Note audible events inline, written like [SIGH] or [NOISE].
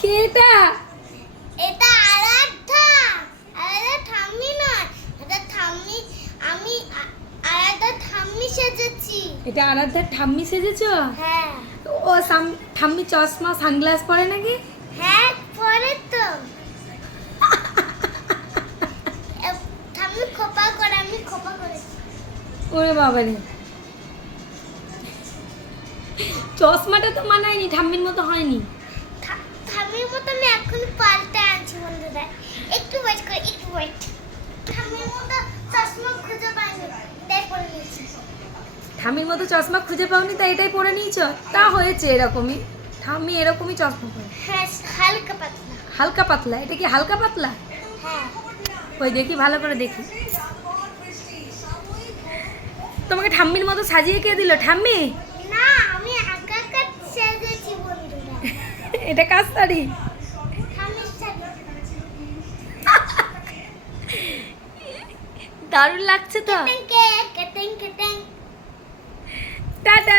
কে এটা? এটা আরাধ্যা। আরাধ্যা ঠাম্মি নয়। এটা ঠাম্মি আমি আরাধ্যা ঠাম্মি সেজেছি। এটা আরাধ্যার ঠাম্মি সেজেছো? হ্যাঁ। ও সাম- ঠাম্মি চশমা সানগ্লাস পরে নাকি? হ্যাঁ পরে তো। ঠাম্মি খোপা করে আমি খোপা করেছি। ওরে বাবারে চশমাটা তো মানায়নি ঠাম্মির মতো হয়নি থা- ঠাম্মির মতো আমি এখন পাল্টে আনছি বন্ধুরা একটু ওয়েট করে একটু ওয়েট ঠাম্মির মতো চশমা খুঁজে পাইনি তাই পরে নিয়েছি ঠাম্মির মতো চশমা খুঁজে পাওনি তাই এটাই পরে নিয়েছ? তা হয়েছে এরকমই। ঠাম্মি এরকমই চশমা পরে। হ্যাঁ হালকা পাতলা। হালকা পাতলা? এটা কি হালকা পাতলা? হ্যাঁ। ওই দেখি ভালো করে দেখি। তোমাকে ঠাম্মির মতো সাজিয়ে কে দিল ঠাম্মি? না আমি আঁকাকার সেজেছি বন্ধুরা। [LAUGHS] এটা কাজ শাড়ি? দারুণ লাগছে তো। কেটেং কে কেটেং কেটেং টাটা